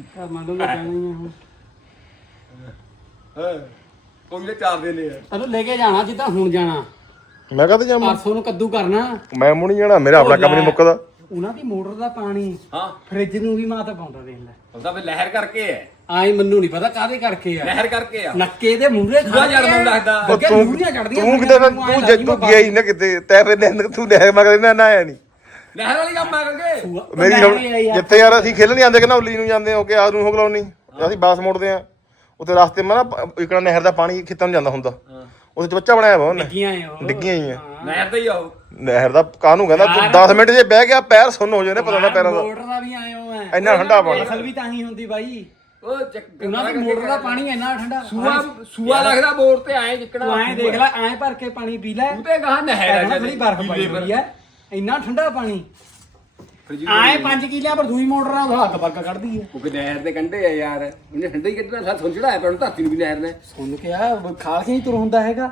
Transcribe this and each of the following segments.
ਕਰਮਾਂ ਤੋਂ ਜਾਣਾ ਹੀ ਆ ਹੁਣ। ਹਾਂ। ਕੋਈ ਨੇ ਚਾਰ ਦੇ ਨੇ ਤੈਨੂੰ ਲੈ ਕੇ ਜਾਣਾ ਜਿੱਦਾਂ ਹੁਣ ਜਾਣਾ। ਮੈਂ ਕਹਤੇ ਜਾਵਾਂ? ਪਰਸੋਂ ਨੂੰ ਕੱਦੂ ਕਰਨਾ। ਮੈਂ ਮੁਣੀ ਜਾਣਾ ਮੇਰਾ ਆਪਣਾ ਕੰਮ ਨਹੀਂ ਮੁੱਕਦਾ। ਉਹਨਾਂ ਦੀ ਮੋਟਰ ਦਾ ਪਾਣੀ। ਹਾਂ। ਫ੍ਰਿਜ ਨੂੰ ਵੀ ਮਾਤਾ ਪਾਉਂਦਾ ਦੇਖ ਲੈ। ਉਹਦਾ ਵੀ ਲਹਿਰ ਕਰਕੇ ਹੈ ਆਏ ਮੈਨੂੰ ਨਹੀਂ ਪਤਾ ਕਾਹਦੇ ਕਰਕੇ ਆ। ਲਹਿਰ ਕਰਕੇ ਆ। ਨੱਕੇ ਦੇ ਮੂਹਰੇ ਦੂਆ ਜੜ ਮੈਨੂੰ ਲੱਗਦਾ। ਉਹ ਅੱਗੇ ਤੂੰ ਮੂਹਰੀਆਂ ਚੜਦੀਆਂ ਤੂੰ ਕਿਤੇ ਤੂੰ ਜੇ ਤੂੰ ਗਿਆ ਹੀ ਨਾ ਕਿਤੇ। ਤੈਰੇ ਨੇ ਤੂੰ ਲੈ ਮੈਂ ਕਦੇ ਨਾ ਆਇਆ ਨਹੀਂ ਲਹਿਰ ਵਾਲੀ ਕੰਮ ਆ ਕਰਕੇ। ਮੇਰੀ ਹੁਣ ਜਿੱਥੇ ਯਾਰ ਅਸੀਂ ਖੇਲਣ ਜਾਂਦੇ ਕਿ ਨੌਲੀ ਨੂੰ ਜਾਂਦੇ ਹੋ ਕਿ ਆ ਨੂੰ ਹੋ। ਗਲਾਉਣੀ ਅਸੀਂ ਬਾਸ ਮੋੜਦੇ ਆ ਉੱਥੇ ਰਸਤੇ ਮੈਂ ਨਾ ਇਕਣਾ ਨਹਿਰ ਦਾ ਪਾਣੀ ਖੇਤਾਂ ਨੂੰ ਜਾਂਦਾ ਹੁੰਦਾ। ਉਹਦੇ ਚ ਬੱਚਾ ਬਣਾਇਆ ਵਾ ਉਹਨੇ। ਡਿੱਗੀਆਂ ਆ ਉਹ। ਡਿੱਗੀਆਂ ਹੀ ਆ। ਲਹਿਰ ਤੇ ਹੀ ਆਓ ਨਹਿਰ ਦਾ ਕਾਹਨੂੰ ਕਹਿੰਦਾ? ਤੂੰ 10 ਮਿੰਟ ਜੇ ਬਹਿ ਗਿਆ ਪੈਰ ਸੁੰਨ ਹੋ ਜਾਣੇ ਪਤਾ ਨਾ ਪੈਰਾਂ ਦਾ। ਮੋਟਰ ਦਾ ਵੀ ਆਏ ਹੋ ਐ ਇੰਨਾ ਠੰਡਾ ਪਾਣੀ। ਅਸਲ ਵੀ ਤਾਂ ਹੀ ਹੁੰਦੀ ਬਾਈ। ਉਹ ਚੱਕ ਉਹਨਾਂ ਦੀ ਮੋਟਰ ਦਾ ਪਾਣੀ ਇੰਨਾ ਠੰਡਾ। ਸੂਆ ਸੂਆ ਲੱਗਦਾ ਬੋਰ ਤੇ ਆਏ ਜਿੱਕਣਾ। ਤੂੰ ਐਂ ਦੇਖ ਲੈ ਐਂ ਭਰ ਕੇ ਪਾਣੀ ਪੀ ਲੈ। ਉਹਤੇ ਗਾਹ ਨਹਿਰ ਹੈ ਥੋੜੀ ਬਰਫ਼ ਪਈ ਹੋਈ ਐ ਇੰਨਾ ਠੰਡਾ ਪਾਣੀ। ਆਏ 5 ਕਿਲਿਆਂ ਪਰ ਦੂਈ ਮੋਟਰ ਨਾਲ ਹੱਥ ਪੱਕਾ ਕੱਢਦੀ ਐ ਕਿਉਂਕਿ ਨਹਿਰ ਦੇ ਕੰਢੇ ਆ ਯਾਰ। ਉਹਨੇ ਠੰਡੇ ਹੀ ਕੱਢਣਾ ਸਾਥ ਸੁਣ ਚੜਾਇਆ ਪਰ ਉਹਨੂੰ ਧਰਤੀ ਨੂੰ ਵੀ ਨਹਿਰ ਨੇ। ਸੁਣ ਕੇ ਆ ਖਾਲ ਕੇ ਹੀ ਤੁਰ ਹੁੰਦਾ ਹੈਗਾ?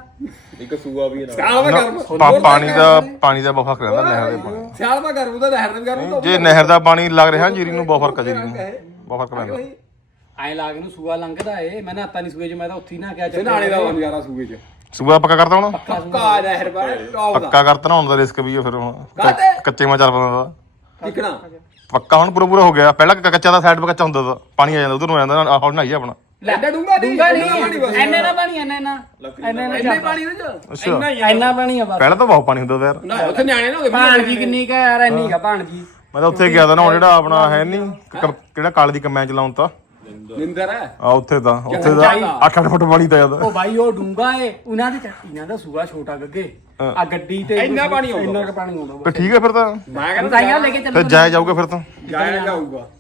ਇੱਕ ਸੂਆ ਵੀ ਨਾ ਸਿਆਲ ਮਾ ਗਰਮ ਪਾ- ਪਾਣੀ ਦਾ ਪਾਣੀ ਦਾ ਬਹੁਤ ਫ਼ਰਕ ਰਹਿੰਦਾ ਨਹਿਰ ਦੇ ਪਾਣੀ। ਸਿਆਲ ਮਾ ਗਰਮ ਉਹਦਾ ਨਹਿਰ ਦਾ ਵੀ ਗਰਮ ਹੁੰਦਾ ਜੇ ਨਹਿਰ ਦਾ ਪਾਣੀ ਲੱਗ ਰਿਹਾ ਜੀਰੀ ਨੂੰ ਬਹੁਤ ਫ਼ਰਕ ਹੈ ਜੀਰੀ ਨੂੰ। ਬਹੁਤ ਫ਼ਰਕ ਪੈਂਦਾ। ਐਂ ਲਾਗ ਨੂੰ ਸੂਆ ਲੰਘਦਾ ਏ। ਮੈਂ ਨਹਾਤਾ ਨਹੀਂ ਸੂਏ ਚ ਮੈਂ ਤਾਂ ਉੱਥੇ ਹੀ ਨਾ ਕਿਹਾ ਤੇ ਨਾਲੇ ਦਾ ਨਜ਼ਾਰਾ ਸੂਏ ਚ। ਸੂਆ ਪੱਕਾ ਕਰਤਾ ਹੁਣ? ਪੱਕਾ ਨਹਿਰ ਬਾਰੇ ਟੌਪ ਦਾ। ਪੱਕਾ ਕਰਤਾ ਨਾ ਹੁਣ ਦਾ ਰਿਸਕ ਵੀ ਹੈ ਫਿਰ ਹੁਣ? ਕੱਚੇ ਮਾ ਚੱਲ ਪੈਂਦਾ ਦਾ ਟਿਕਣਾ ਪੱਕਾ ਹੁਣ ਪੂਰਾ ਪੂਰਾ ਹੋ ਗਿਆ। ਪਹਿਲਾਂ ਕ- ਕੱਚਾ ਦਾ ਸਾਈਡ 'ਤੇ ਕੱਚਾ ਹੁੰਦਾ ਤਾ। ਪਾਣੀ ਆ ਜਾਂਦਾ ਉਧਰ ਨੂੰ ਆ ਜਾਂਦਾ ਹੁਣ ਨਹਾਈ ਆਪਣਾ। ਲੈਂਦਾ ਡੂੰਗਾ ਨਹੀਂ ਡੂੰਗਾ ਨਹੀਂ। ਐਨੇ ਨਾ ਪਾਣੀ ਐਨੇ ਨਾ ਐਨੇ ਨਾ ਇੰਨੇ ਪਾਣੀ ਦੇ ਚ? ਅੱਛਾ। ਐਨਾ ਪਾਣੀ ਆ ਬਸ। ਪਹਿਲਾਂ ਤਾਂ ਬਹੁਤ ਪਾਣੀ ਹੁੰਦਾ ਤਾ ਯਾਰ। ਨਾ ਉੱਥੇ ਨਿਆਣੇ ਨਾ ਹੋਵੇ ਭਾਣਜੀ ਕਿੰਨੀ ਕਾ ਯਾਰ ਐਨੀ ਕਾ ਭਾਣਜੀ। ਮੈਂ ਤਾਂ ਉੱਥੇ ਗਿਆ ਤਾਂ ਨਾ ਹੁਣ ਜਿਹੜਾ ਆਪਣਾ ਹੈ ਨਹੀਂ ਕਿਹੜਾ ਕਾਲੇ ਦੀ ਕਮੈਂ ਚਲਾਉਣ ਤਾਂ। ਨਿੰਦਰ ਹੈ? ਆ ਉੱਥੇ ਤਾਂ ਉੱਥੇ ਦਾ 8-8 ਫੁੱਟ ਪਾਣੀ ਤਾਂ ਜਾਂਦਾ ਉਹ ਬਾਈ ਉਹ ਡੂੰਗਾ ਏ। ਉਹਨਾਂ ਦੇ ਚ- ਇਹਨਾਂ ਦਾ ਸੂਆ ਛੋਟਾ ਗੱਗੇ। ਆ ਗੱਡੀ ਤੇ ਇੰਨਾ ਪਾਣੀ ਆਉਂਦਾ। ਇੰਨਾ ਕੁ ਪਾਣੀ ਆਉਂਦਾ। ਤੇ ਠੀਕ ਹੈ ਫਿਰ ਤਾਂ। ਮੈਂ ਕਹਿੰਦਾ ਕਹਿੰਦਾ ਲੈ ਕੇ ਚੱਲੋ। ਜਾਇਆ ਜਾਊਗਾ ਫਿਰ ਤਾਂ। ਜਾਇਆ ਜਾਊਗਾ।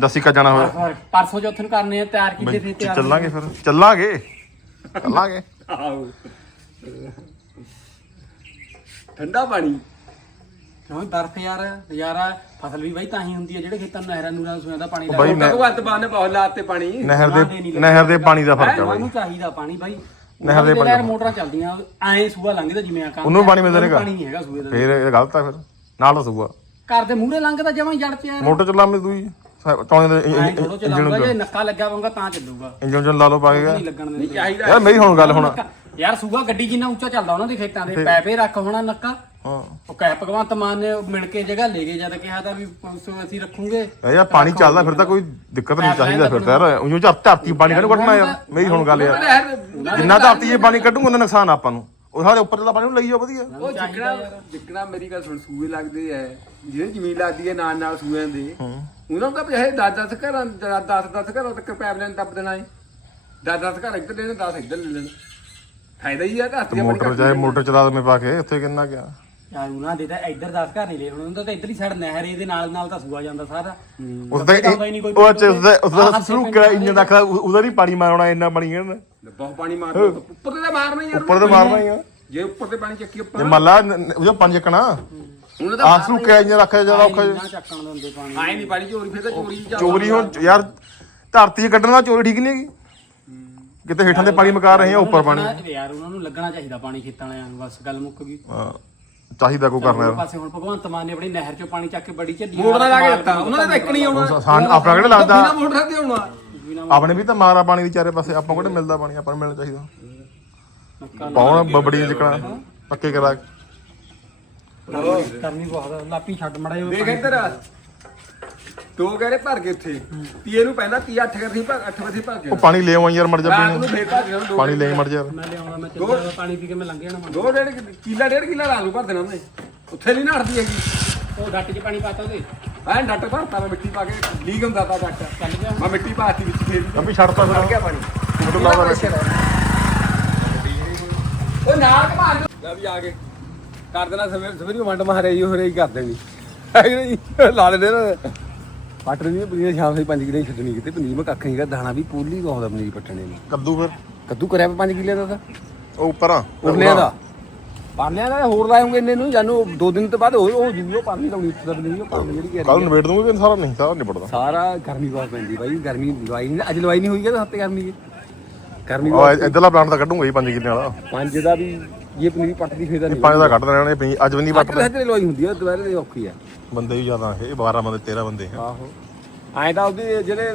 ਦਸੀ ਕਾ ਜਾਣਾ ਹੋਇਆ। ਪਰਸੋਂ ਚੌਥੇ ਨੂੰ ਕਰਨੇ ਆ ਤਿਆਰ ਕੀਤੇ ਫਿਰ ਤਿਆਰ ਚੱਲਾਂਗੇ ਫਿਰ। ਚੱਲਾਂਗੇ। ਚੱਲਾਂਗੇ। ਆਹੋ। ਠੰਡਾ ਪਾਣੀ। ਕਿਉਂ ਬਰਫ ਯਾਰ ਨਜ਼ਾਰਾ ਫਸਲ ਵੀ ਬਾਈ ਤਾਂ ਹੀ ਹੁੰਦੀ ਹੈ ਜਿਹੜੇ ਖੇਤਾਂ ਨੂੰ ਨਹਿਰਾਂ ਨੂਰਾਂ ਸੂਆਂ ਦਾ ਪਾਣੀ ਬਾਈ ਲੱਗਦਾ। ਭਗਵੰਤ ਮਾਨ ਨੇ ਬਹੁਤ ਲਾਤੇ ਪਾਣੀ। ਨਹਿਰ ਦੇ ਨਹਿਰ ਦੇ ਪਾਣੀ ਦਾ ਫ਼ਰਕ ਆ ਬਾਈ। ਉਹਨੂੰ ਚਾਹੀਦਾ ਪਾਣੀ ਬਾਈ। ਨਹਿਰ ਦੇ ਪਾਣੀ ਮੋਟਰਾਂ ਚੱਲਦੀਆਂ ਐਂ ਸੂਆ ਲੰਘਦਾ ਜਿਵੇਂ ਆ ਕੰਮ ਉਹਨੂੰ ਪਾਣੀ ਮਿਲਦਾ ਨਹੀਂਗਾ। ਪਾਣੀ ਨਹੀਂ ਹੈਗਾ ਸੂਏ ਦਾ ਫੇਰ ਇਹ ਗਲਤ ਆ ਫਿਰ। ਨਾਲ ਸੂਆ। ਘਰ ਦੇ ਮੂਹਰੇ ਲੰਘਦਾ ਜਮਾਂ ਹੀ ਜੜ ਚ ਯਾਰ। ਮੋਟਰ ਚਲਾਵੇਂ ਦੂਈ। ਟੌਣੇ ਦੇ ਐਂ ਥੋੜੋ ਇੰਜਣ ਚਲਾਉਂਦਾ ਜੇ ਨੱਕਾ ਲੱਗਾ ਹੋਊਗਾ ਤਾਂ ਚੱਲੂਗਾ। ਇੰਜਣ ਲਾ ਲਓ ਪਾ ਕੇ। ਨਹੀਂ ਲੱਗਣ ਦਿੰਦੇ। ਚਾਹੀਦਾ। ਯਾਰ ਮੇਰੀ ਹੁਣ ਗੱਲ ਹੁਣ ਯਾਰ ਸੂਆ ਗੱਡੀ ਜਿੰਨਾ ਉੱਚਾ ਚੱਲਦਾ ਉਹਨਾਂ ਦੇ ਖੇਤਾਂ ਦੇ ਪੈਪੇ ਰੱਖ ਹੋਣਾ ਨੱਕਾ। ਹਾਂ। ਉਹ ਕਹਿ ਭਗਵੰਤ ਮਾਨ ਨੇ ਮਿਲ ਕੇ ਜਗ੍ਹਾ ਲੈ ਗਏ ਜਦ ਕਿਹਾ ਤਾਂ ਵੀ 500 ਅਸੀਂ ਰੱਖੂਗੇ। ਯਾਰ ਪਾਣੀ ਚੱਲਦਾ ਫਿਰ ਤਾਂ ਕੋਈ ਦਿੱਕਤ ਨਹੀਂ ਚਾਹੀਦਾ ਫਿਰ ਤਾਂ ਯਾਰ। ਉਹ ਜੋ ਧਰਤੀ ਪਾਣੀ ਕੱਢ ਕੱਢਣਾ ਯਾਰ? ਮੇਰੀ ਹੁਣ ਗੱਲ ਯਾਰ। ਜਿੰਨਾ ਧਰਤੀ 'ਚ ਪਾਣੀ ਕੱਢੂਗਾ ਉਹਨਾਂ ਨੁਕਸਾਨ ਆਪਾਂ ਨੂੰ। ਉਹ ਸਾਰੇ ਉੱਪਰ ਦਾ ਪਾਣੀ ਨੂੰ ਲਈ ਜਾਓ ਵਧੀਆ। ਉਹ ਜਿੱਕਣਾ ਜਿੱਕਣਾ ਮੇਰੀ ਗੱਲ ਸੁਣ ਸੂਏ ਲੱਗਦੇ ਐ। ਜਿਹੜੇ ਜ਼ਮੀਨ ਲੱਗਦੀ ਐ ਨਾਲ ਨਾਲ ਸੂਆਂ ਦੇ ਉਹਨਾਂ ਨੂੰ ਤਾਂ ਚਾਹੇ 10 10 ਘਰਾਂ 10 10 ਘਰਾਂ ਤੱਕ ਪਾਈਪਲਾਈਨ ਦੱਬ ਦੇਣਾ ਏ। 10 10 ਘਰ ਇੱਧਰ ਲੈਣ 10 ਇੱਧਰ ਲੈ ਲੈਣ। ਫਾਇਦਾ ਹੀ ਆ ਧਰਤੀ ਦਾ ਪਾਣੀ ਮੋਟਰ ਚਾਹੇ ਮੋਟਰ ਚਲਾ ਦਵੇਂ ਪਾ ਕੇ ਉੱਥੇ ਕਿੰਨਾ ਗਿਆ ਯਾਰ ਉਹਨਾਂ ਦੇ ਤਾਂ ਇੱਧਰ 10 ਘਰ ਨਹੀਂ ਲੈ ਹੁਣ ਉਹਨਾਂ ਤਾਂ ਇੱਧਰਲੀ ਸਾਈਡ ਨਹਿਰ ਇਹਦੇ ਨਾਲ ਨਾਲ ਤਾਂ ਸੂਆ ਜਾਂਦਾ ਸਾਰਾ। ਉਸ ਦਾ ਉਹ ਚ ਉਸ ਦਾ ਸਲੂਕ ਕਰਾ ਇੰਜਨ ਰੱਖਦਾ ਉਹਦਾ ਨਹੀਂ ਪਾਣੀ ਮਾਰਨਾ ਇੰਨਾ ਪਾਣੀ ਕਹਿੰਦਾ ਬਹੁਤ ਪਾਣੀ ਮਾਰਦਾ ਉੱਪਰ ਤੇ ਤਾਂ ਮਾਰਨਾ ਹੀ ਯਾਰ ਉੱਪਰ ਤੇ ਮਾਰਨਾ ਹੀ ਆ। ਜੇ ਉੱਪਰ ਤੇ ਪਾਣੀ ਚੱਕੀ ਜੇ ਉੱਪਰ ਮੰਨ ਲਾ ਉਹ ਜੋ ਪੰਜ ਕਣਾ ਉਹਨਾਂ ਦਾ ਆ ਸਲੂਕ ਇੰਜਨ ਰੱਖਿਆ ਜ਼ਿਆਦਾ ਔਖਾ ਨਾ ਚੱਕਣ ਦਿੰਦੇ ਪਾਣੀ। ਆਏ ਨਹੀਂ ਪਾਣੀ ਚੋਰੀ ਫਿਰ ਤਾਂ ਚੋਰੀ ਚੋਰੀ ਹੁਣ ਯਾਰ ਧਰਤੀ 'ਚ ਕੱਢਣਾ ਚੋਰੀ ਠੀਕ ਨਹੀਂ ਹੈਗੀ। ਕਿਤੇ ਹੇਠਾਂ ਤੇ ਪਾਣੀ ਮਕਾ ਰਹੇ ਆ ਉੱਪਰ ਪਾਣੀ। ਯਾਰ ਉਹਨਾਂ ਨੂੰ ਲੱਗਣਾ ਚਾਹੀਦਾ ਪਾਣੀ ਖੇਤਾਂ ਵਾਲਿਆਂ ਨੂੰ ਬਸ ਗੱਲ ਮੁੱਕ ਗਈ। ਹਾਂ, ਚਾਹੀਦਾ ਕੋ ਕਰਨਾ ਇੱਕ ਪਾਸੇ ਹੁਣ ਭਗਵੰਤ ਮਾਨ ਨੇ ਆਪਣੀ ਨਹਿਰ ਚੋਂ ਪਾਣੀ ਚੱਕ ਕੇ ਬੜੀ ਝੱਡੀ ਮੋਟਰ ਲਾ ਕੇ ਦਿੱਤਾ। ਉਹਨਾਂ ਦੇ ਤਾਂ ਇੱਕ ਨਹੀਂ ਆਉਣਾ। ਯਾਰ ਸਾਨੂੰ ਆਪਣਾ ਕਿਹੜਾ ਲੱਗਦਾ? ਬਿਨਾ ਮੋਟਰ ਤੇ ਆਉਣਾ। ਆਪਣੇ ਵੀ ਤਾਂ ਮਾਰਾ ਪਾਣੀ ਦੀ ਚਾਰੇ ਪਾਸੇ ਆਪਾਂ ਕੋਲ ਮਿਲਦਾ ਪਾਣੀ? ਆਪਾਂ ਨੂੰ ਮਿਲਣਾ ਚਾਹੀਦਾ। ਪਾਉਣ ਬਬੜੀ ਜਿਕਣਾ ਪੱਕੇ ਕਰਾ ਕੇ। ਕਰਨੀ ਬਹੁਤ ਲਾਪੀ ਛੱਡ ਮੜਾ ਦੇਖ ਇੱਧਰ ਦੋ ਗਹਿਰੇ ਭਰ ਕੇ ਉੱਥੇ। ਤੀਏ ਨੂੰ ਪੈਂਦਾ ਤੀਆ 8 ਕਰਦੀ ਭਰ 8 ਵਜੇ ਭਰ ਕੇ ਉਹ ਪਾਣੀ ਲੈ ਆਵਾਂ ਯਾਰ ਮਰ ਜਾ ਰਾਤ ਨੂੰ ਪੀਣੇ ਫੇਰ ਭਰ ਕੇ ਦੋ ਪਾਣੀ ਲੈ ਮਰ ਜਾ। ਯਾਰ ਮੈਂ ਲਿਆਉਣਾ ਮੈਂ ਚੱਲ ਜਾਣਾ, ਪਾਣੀ ਪੀ ਕੇ ਮੈਂ ਲੰਘ ਜਾਣਾ ਦੋ ਡੇਢ ਕਿ- ਕਿੱਲਾ ਡੇਢ ਕਿੱਲਾ ਲਾ ਲੂ ਭਰ ਦੇਣਾ ਉਹਨੇ। ਉੱਥੇ ਨਹੀਂ ਨੜਦੀ ਹੈਗੀ। ਉਹ ਗੱਟ 'ਚ ਪਾਣੀ ਪਾਤਾ ਉਹਦੇ? ਐ ਡੱਟ ਭਰਤਾ ਮੈਂ ਮਿੱਟੀ ਪਾ ਕੇ ਲੀਕ ਹੁੰਦਾ ਤਾਂ ਡੱਟ। ਚੱਲ ਗਿਆ। ਮੈਂ ਮਿੱਟੀ ਪਾਤੀ ਵਿੱਚ ਫੇਰ ਅੱਬੀ ਛੱਡਤਾ ਭਰ ਫਿਰ ਗਿਆ ਪਾਣੀ। ਉਹ ਨਾਲ ਘਮਾ ਲੈ ਵੀ ਆ ਕੇ ਕਰ ਦੇਣਾ ਸਵੇਰ ਸਵੇਰ ਨੂੰ ਵੰਡ ਮਾਰੇ ਜੀ ਹੋ ਰਹੀ ਕਰ ਦੇਣੀ ਹੈ ਕਿ ਨਹੀਂ ਲਾ ਲੈਣੇ ਨਾ। ਪੱਟ ਨਹੀਂ ਪਨੀਰ ਸ਼ਾਮ ਦੇ 5 ਕਿਲੇ ਛੱਡਣੀ ਕਿਤੇ। ਪਨੀਰ ਮੈਂ ਕੱਖ ਨਹੀਂ ਕਰ ਦਾਣਾ ਵੀ ਪੂਲੀ ਆ ਪਨੀਰ ਪੱਟਣੇ ਨੂੰ। ਕੱਦੂ ਫਿਰ? ਕੱਦੂ ਕਰਿਆ 5 ਕਿਲੇ ਦਾ ਤਾਂ। ਉਹ ਉੱਪਰ ਉਰਲਿਆਂ ਦਾ। ਪਾਰਲਿਆਂ ਦਾ ਹੋਰ ਲਾਉਂਗੇ ਇੰਨੇ ਨੂੰ ਜਾਨੂੰ ਦੋ ਦਿਨ ਤੋਂ ਬਾਅਦ ਉਹ ਉਹ ਜੂਓ ਪਾਰਲੀ ਲਾਉਣੀ ਉੱਥੇ ਦਾ ਪਨੀਰ ਉਹ ਪਾਰਲੀ ਜਿਹੜੀ ਕੱਲ ਹੈ ਨਵੇੜ ਦੂੰਗੇ ਸਾਰਾ ਨਹੀਂ ਸਾਰਾ ਨਿਬੜਦਾ। ਸਾਰਾ ਗਰਮੀ ਬਹੁਤ ਪੈਂਦੀ ਬਾਈ ਗਰਮੀ ਲਵਾਈ ਨਹੀਂ ਅੱਜ ਲਵਾਈ ਨਹੀਂ ਹੋਈ ਹੈ ਹੱਤੇ ਗਰਮੀ ਹੈ ਗਰਮੀ ਉਹ ਇਧਰਲਾ ਪਲਾਂਟ ਤਾਂ ਕੱਢੂਗਾ ਹੀ 5 ਕਿੱਲੇ ਵਾਲਾ। ਪੰਜ ਦਾ ਵੀ ਇਹ ਪਨੀਰ ਪੱਟਦੀ ਫੇਦਾ ਨਹੀਂ ਪੰਜ ਦਾ ਕੱਢ ਦੇਣਾ ਨੇ ਪਈ- ਅੱਜ ਵੀ ਨਹੀਂ ਪੱਟ ਪੱਟਦੇ। ਹੱਤੇ ਲਵਾਈ ਹੁੰਦੀ ਹੈ ਦੁਬਾਰੇ ਦੇ ਔਖੀ ਹੈ ਬੰਦੇ ਵੀ ਜ਼ਿਆਦਾ ਇਹ 12 ਬੰਦੇ 13 ਬੰਦੇ ਆ। ਆਹੋ। ਐਂ ਤਾਂ ਉਹਦੇ ਜਿਹੜੇ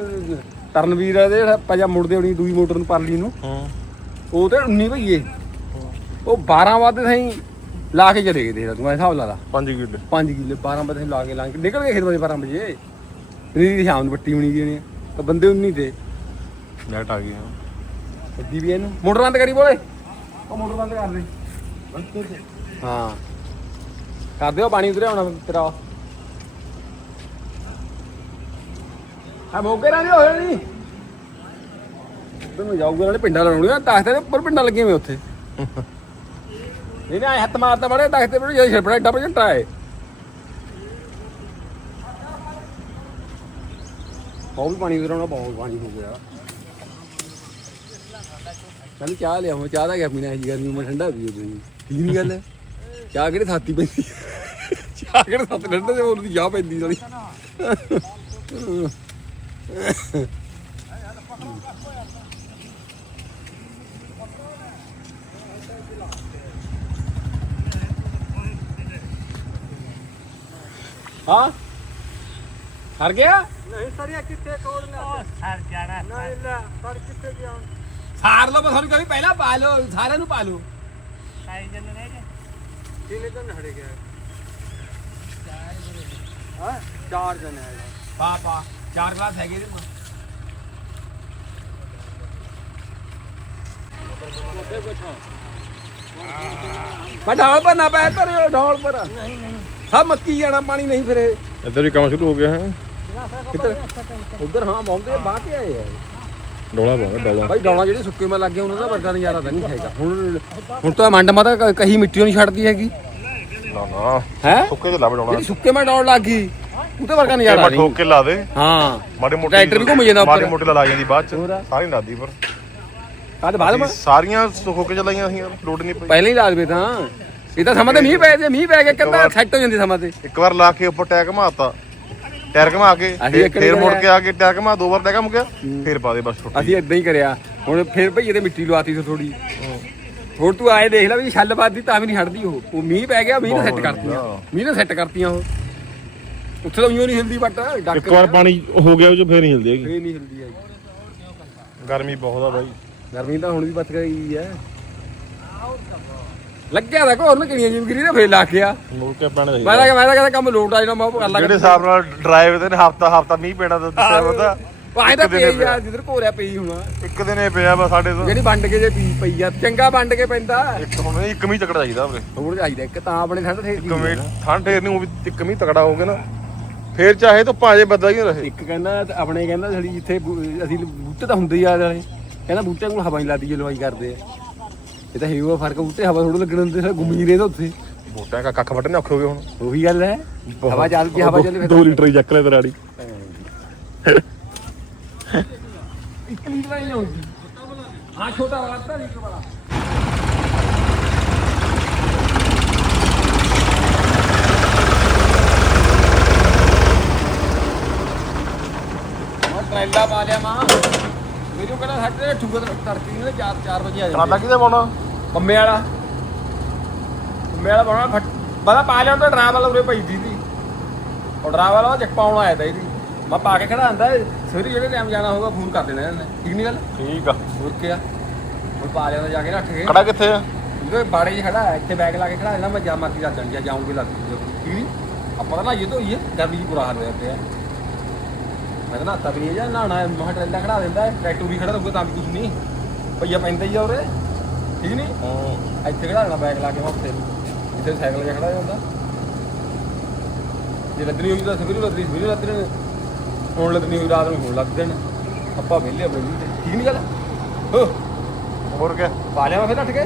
ਤਰਨਵੀਰ ਦੇ ਪਜਾ ਮੁੜਦੇ ਹੋਣੀ ਦੂਈ ਮੋਟਰ ਨੂੰ ਪਰਲੀ ਨੂੰ ਹੂੰ। ਉਹ ਤੇ 19 ਭਈਏ ਉਹ 12 ਵੱਧ ਸਹੀ ਲਾ ਕੇ ਚਲੇ ਗਏ ਦੇਖ ਲਾ ਤੂੰ ਐਂ ਹਿਸਾਬ ਲਾ ਲਾ। 5 ਕਿੱਲੇ। 5 ਕਿੱਲੇ 12 ਵਜੇ ਲਾ ਕੇ ਲਾਂ ਕੇ ਨਿਕਲ ਗਏ ਖੇਤ ਵਜੇ 12 ਵਜੇ। ਰੀ ਸ਼ਾਮ ਨੂੰ ਪੱਟੀ ਹੋਣੀ ਦੀ ਨੇ ਤਾਂ ਬੰਦੇ 19 ਤੇ। ਲੈਟ ਆ ਗਈ ਹਾਂ ਅੱਡੀ ਵੀ ਇਹਨੂੰ। ਮੋਟਰ ਬੰਦ ਕਰੀ ਬੋਲੇ। ਉਹ ਮੋਟਰ ਬੰਦ ਕਰ ਦੇ। ਹਾਂ। ਕਰ ਦਿਓ ਪਾਣੀ ਉਤਰਿਆ ਹੁਣ ਤੇਰਾ। ਆ ਮੋਗੇ ਨਾਲ ਨਹੀਂ ਹੋਇਆ ਨਹੀਂ। ਤੈਨੂੰ ਜਾਊਗਾ ਨਾਲੇ ਪਿੰਡਾਂ ਲਾਉਣੀਆਂ ਤਖਤੇ ਦੇ ਉੱਪਰ ਪਿੰਡਾਂ ਲੱਗੇ ਹੋਏ ਉੱਥੇ। ਇਹਨੇ ਆਏ ਹੱਥ ਮਾਰਦਾ ਬੜੇ ਤਖਤੇ ਪਰ ਜੇ ਛੇਪੜਾ ਏਡਾ ਪ੍ਰਜੰਟਾ ਹੈ। ਬਹੁਤ ਪਾਣੀ ਉਤਰਾਉਣਾ ਬਹੁਤ ਪਾਣੀ ਹੋ ਗਿਆ। ਕੱਲ ਚਾਹ ਲਿਆਵਾਂ ਚਾਹ ਦਾ ਕਿਆ ਪੀਣਾ ਜੀ ਗਰਮੀ ਮੈਂ ਠੰਡਾ ਪੀਓ ਤੁਸੀਂ ਠੀਕ ਨਹੀਂ ਗੱਲ। ਚਾਹ ਕਿਹੜੇ ਥਾਤੀ ਪੈਂਦੀ? ਚਾਹ ਕਿਹੜੇ ਥਾਤੀ ਠੰਡੇ ਤੇ ਉਹਦੀ ਚਾਹ ਪੈਂਦੀ ਸਾਲੀ। ਹਾਂ? ਹਰ ਗਿਆ? ਨਹੀਂ ਸਰੀਆ ਕਿੱਥੇ ਕੋੜਨਾ ਸਰ ਜਾਣਾ ਨਹੀਂ ਲੈ ਪਰ ਕਿੱਥੇ ਗਿਆ? ਸਾਰ ਲਓ ਬਸ ਹੁਣ ਕभी ਪਹਿਲਾਂ ਪਾ ਲਓ ਸਾਰਿਆਂ ਨੂੰ ਪਾ ਲਓ। ਸਾਈ ਜਨ ਰਹਿ ਗਏ ਕਿੰਨੇ ਜਨ ਹੜੇ ਗਿਆ ਹਾਂ? ਚਾਰ ਜਨ ਹੈ ਪਾ ਪਾ ਚਾਰ ਗਲਾਸ ਹੈਗੇ ਇਹਦੇ ਕੋਲ। ਮੈਂ ਢਾਲ ਪਰ ਨਾ ਪੈ ਪਰ ਢਾਲ ਪਰ ਸਭ ਮੱਕੀ ਜਾਣਾ ਪਾਣੀ ਨਹੀਂ ਫਿਰੇ। ਇੱਧਰ ਵੀ ਕੰਮ ਸ਼ੁਰੂ ਹੋ ਗਿਆ ਹੈ। ਕਿੱਧਰ? ਉਧਰ ਹਾਂ ਬੌਂਦੇ ਬਾਹ ਕੇ ਆਏ ਆ। ਡੋਲਾ ਪਾਉਂਦਾ ਡੋਲਾ ਭਾਈ ਡੌਲਾ ਜਿਹੜੇ ਸੁੱਕੇ ਮੈਂ ਲੱਗੇ ਉਹਨਾਂ ਦਾ ਵਰਗਾ ਨਜ਼ਾਰਾ ਤਾਂ ਨਹੀਂ ਹੈਗਾ। ਹੁਣ ਹੁਣ ਤਾਂ ਮੰਡ ਮਾਤਾ ਕ- ਕਹੀ ਮਿੱਟੀ ਨਹੀਂ ਛੱਡਦੀ ਹੈਗੀ। ਨਾ ਨਾ। ਹੈ? ਸੁੱਕੇ ਤੇ ਲਾ ਡੋਲਾ। ਜਿਹੜੀ ਸੁੱਕੇ ਮੈਂ ਡੌਲ ਲੱਗ ਗਈ ਉਹਦੇ ਵਰਗਾ ਨਜ਼ਾਰਾ ਮੈਂ ਨਹੀਂ। ਠੋਕ ਕੇ ਲਾ ਦੇ। ਹਾਂ। ਮਾੜੇ ਮੋਟੇ ਟਰੈਕਟਰ ਵੀ ਘੁੰਮ ਜਾਂਦਾ ਉੱਪਰ। ਮਾੜੇ ਮੋਟੇ ਲਾ ਜਾਂਦੀ ਬਾਅਦ ਹੋਰ ਆ। ਚ ਸਾਰੀ ਨਾਦੀ ਪਰ। ਕੱਲ ਬਾਅਦ ਮੈਂ ਸਾਰੀਆਂ ਸੁੱਕ ਕੇ ਚਲਾਈਆਂ ਸੀ ਯਾਰ ਲੋਡ ਨਹੀਂ ਪਈ। ਪਹਿਲਾਂ ਹੀ ਲਾ ਦੇਵੇ ਤਾਂ। ਇਹ ਤਾਂ ਸਮਾਂ ਤੇ ਮੀਂਹ ਪੈ ਜੇ ਮੀਂਹ ਪੈ ਕੇ ਕਹਿੰਦਾ ਸੈੱਟ ਹੋ ਜਾਂਦੀ ਸਮਾਂ ਤੇ। ਇੱਕ ਵਾਰ ਲਾ ਕੇ ਉੱਪਰ ਟਾਇਰ ਘਮਾਤਾ ਟਾਇਰ ਘਮਾ ਕੇ ਅਸੀਂ ਫਿਰ- ਇੱਕ ਫਿਰ ਮੁੜ ਕੇ ਆ ਕੇ ਟਾਇਰ ਘਮਾ ਦੋ ਵਾਰ ਟਾਇਰ ਘਮ ਗਿਆ ਫਿਰ ਪਾ ਦੇ ਬਸ ਛੁੱਟੀ ਅਸੀਂ ਇਦਾਂ ਹੀ ਕਰਿਆ। ਹੁਣ ਫਿਰ ਭਈ ਇਹਦੇ ਮਿੱਟੀ ਲਵਾਤੀ ਸੀ ਥੋੜੀ ਹੋਰ ਤੂੰ ਆਏ ਦੇਖ ਲੈ ਵੀ ਛੱਲ ਵੱਜਦੀ ਤਾਂ ਵੀ ਨਹੀਂ ਹਟਦੀ ਉਹ। ਉਹ ਮੀਂਹ ਪੈ ਗਿਆ ਮੀਂਹ ਨੇ ਸੈੱਟ ਕਰਤੀਆਂ। ਮੀਂਹ ਨੇ ਸੈੱਟ ਕਰਤੀਆਂ ਉਹ। ਉੱਥੇ ਤਾਂ ਉਈਓ ਨਹੀਂ ਹਿਲਦੀ ਬੱਟ ਡੱਕ ਇੱਕ ਵਾਰ ਪਾਣੀ ਹੋ ਗਿਆ ਉਹ ਚ ਫੇਰ ਨਹੀਂ ਹਿਲਦੀ ਹੈਗੀ। ਫੇਰ ਨਹੀਂ ਹਿਲਦੀ ਹੈਗੀ। ਗਰਮੀ ਬਹੁਤ ਆ ਬਾਈ। ਗਰਮੀ ਤਾਂ ਹੁਣ ਵੀ ਬੱਤ ਗਈ ਹੈ। ਲੱਗਿਆ ਤਾਂ ਕੋਰ ਨਾ ਕਿਣੀਆਂ ਜਿਮਗਰੀ ਨੇ ਫੇਰ ਲਾ ਕੇ ਆ। ਮੁੜ ਕੇ ਪੈਣਾ ਮੈਂ ਤਾਂ ਮੈਂ ਤਾਂ ਕਹਿੰਦਾ ਕੰਮ ਲੋਟ ਆ ਜਾਣਾ ਮੈਂ ਉਹ ਕਰ ਲਾ ਜਿਹੜੇ ਹਿਸਾਬ ਨਾਲ ਡਰਾਈਵ ਤੇ ਨੇ ਹਫਤਾ ਹਫਤਾ ਮੀਂਹ ਪੈਣਾ ਤਾਂ ਦੱਸਿਆ ਪਤਾ। ਆਏ ਤਾਂ ਪਈ ਆ ਜਿੱਧਰ ਘੋਰਿਆ ਪਈ ਹੁਣ। ਇੱਕ ਦਿਨ ਇਹ ਪਿਆ ਵਾ ਸਾਡੇ ਤੋਂ। ਜਿਹੜੀ ਵੰਡ ਕੇ ਜੇ ਪੀ ਪਈ ਆ ਚੰਗਾ ਵੰਡ ਕੇ ਪੈਂਦਾ। ਇੱਕ ਹੁਣ ਇੱਕ ਮੀਂਹ ਤਕੜਾ ਚਾਹੀਦਾ ਵੀਰੇ ਹੋਰ ਚਾਹੀਦਾ ਇੱਕ ਤਾਂ ਆਪਣੇ ਠੰਡ ਠੇਕ ਇੱਕ ਮੀਂਹ ਠੰਡ ਠੇਰ ਨਹੀਂ ਉਹ ਵੀ ਇੱਕ ਮੀਂਹ ਤਕੜਾ ਹੋਊਗਾ ਨਾ। ਫੇਰ ਚਾਹੇ ਤਾਂ ਭਾਜੇ ਬੱਦਾ ਹੀ ਰਹੇ। ਇੱਕ ਕਹਿੰਦਾ ਆਪਣੇ ਕਹਿੰਦਾ ਸਾਡੀ ਜਿੱਥੇ ਅਸੀਂ ਬੂਟੇ ਤਾਂ ਹੁੰਦੇ ਹੀ ਆ ਨਾਲੇ ਕਹਿੰਦਾ ਬੂਟਿਆਂ ਕੋਲ ਹਵਾ ਨਹੀਂ ਲੱਗਦੀ ਜੇ ਲਵਾਈ ਕਰਦੇ ਆ। ਇਹ ਤਾਂ ਹੈਗਾ ਫ਼ਰਕ ਬੂਟੇ ਹਵਾ ਥੋੜਾ ਲੱਗਣ ਦਿੰਦੇ ਸਾ ਗੁੰਮੀ ਰਹੇ ਤਾਂ ਉੱਥੇ। ਬੂਟਿਆਂ ਦਾ ਕੱਖ ਵੱਢਣੇ ਔਖੇ ਹੋ ਗਏ ਹੁਣ। ਉਹੀ ਗੱਲ ਹੈ। ਹਵਾ ਚੱਲਦੀ ਹਵਾ ਚੱਲੇ ਫਿਰ 2 ਲੀਟਰ ਹੀ ਚੱਕ ਲੈ ਤੇ ਰਾੜੀ ਇੱਕ ਲੀਟਰ ਹੀ ਆਉਂਦੀ ਹਾਂ ਛੋਟਾ ਵਾਲਾ ਅੱਧਾ ਲੀਟਰ ਵਾਲਾ। ਟ੍ਰੈਲਾ ਪਾ ਲਿਆ ਮਾਂ। ਮੈਨੂੰ ਕਹਿੰਦਾ ਸਾਡੇ ਠੁਗਰ ਤੜਕੀ ਨੇ 4 4 ਵਜੇ ਆ ਟਰਾਲਾ ਜਾਂਦੇ ਕਿਤੇ ਪਾਉਣਾ? ਪੰਮੇ ਵਾਲਾ। ਪੰਮੇ ਵਾਲਾ ਪਾਉਣਾ ਫਟ ਪਤਾ ਪਾ ਲਿਆ ਤਾਂ ਡਰਾ ਵਾਲਾ ਉਰੇ ਪਈ ਦੀ ਸੀ। ਉਹ ਡਰਾ ਵਾਲਾ ਉਹ ਚੱਕ ਪਾਉਣ ਆਇਆ ਤਾ ਇਹਦੀ। ਮੈਂ ਪਾ ਕੇ ਖੜਾ ਹੁੰਦਾ ਸਵੇਰੇ ਜਿਹੜੇ ਟਾਈਮ ਜਾਣਾ ਹੋਊਗਾ ਫੋਨ ਕਰ ਦੇਣਾ ਇਹਨੇ। ਠੀਕ ਨਹੀਂ ਗੱਲ? ਠੀਕ ਆ। ਹੋਰ ਕੀ ਆ ਹੁਣ ਪਾ ਲਿਆ ਤਾਂ ਜਾ ਕੇ ਰੱਖ ਕੇ। ਖੜਾ ਕਿੱਥੇ ਆ? ਉਹਦੇ ਬਾੜੇ 'ਚ ਖੜਾ ਹੈ, ਇੱਥੇ ਬੈਗ ਲਾ ਕੇ ਖੜਾ ਦੇਣਾ ਮੈਂ ਜਾ ਮਰਜ਼ੀ ਚੱਲ ਜਾਣੀ ਜਾਊਂਗੀ ਲੱਗ ਠੀਕ ਨਹੀਂ ਆਪਾਂ ਤਾਂ ਨਹਾਈਏ ਧੋਈਏ ਗਰਮੀ 'ਚ ਬੁਰਾ ਹਾਲ ਹੋਇਆ ਪਿਆ ਮੈਂ ਤਾਂ ਨਹਾਤਾ ਵੀ ਨਹੀਂ ਜਾਂ ਨਹਾਣਾ ਮਹਾ ਟਰੈਲਾ ਖੜਾ ਦਿੰਦਾ ਹੈ, ਟਰੈਕਟਰ ਵੀ ਖੜਾ ਰਹੂਗਾ ਤਾਂ ਵੀ ਕੁਝ ਨਹੀਂ। ਭਈਆ ਪੈਂਦਾ ਹੀ ਆ ਉਰੇ। ਠੀਕ ਨਹੀਂ? ਇੱਥੇ ਖੜਾ ਦੇਣਾ ਬੈਗ ਲਾ ਕੇ ਮੈਂ ਉੱਥੇ। ਜਿੱਥੇ ਸਾਈਕਲ ਜਿਹਾ ਖੜਾ ਜਾਂਦਾ ਜੇ ਲੱਦਣੀ ਹੋਈ ਤਾਂ ਸਵੇਰੇ ਲੱਦਣੀ ਸਵੇਰੇ ਲੱਦਣੀ। ਹੁਣ ਲੱਦਣੀ ਹੋਈ ਰਾਤ ਨੂੰ ਹੁਣ ਲੱਦ ਦੇਣ। ਆਪਾਂ ਵਿਹਲੇ ਆਪਣੇ ਵੀ ਠੀਕ ਨਹੀਂ ਗੱਲ? ਹੋ ਹੋਰ ਕਿਆ? ਪਾ ਲਿਆ ਮੈਂ ਫਿਰ ਨੱਠ ਕੇ?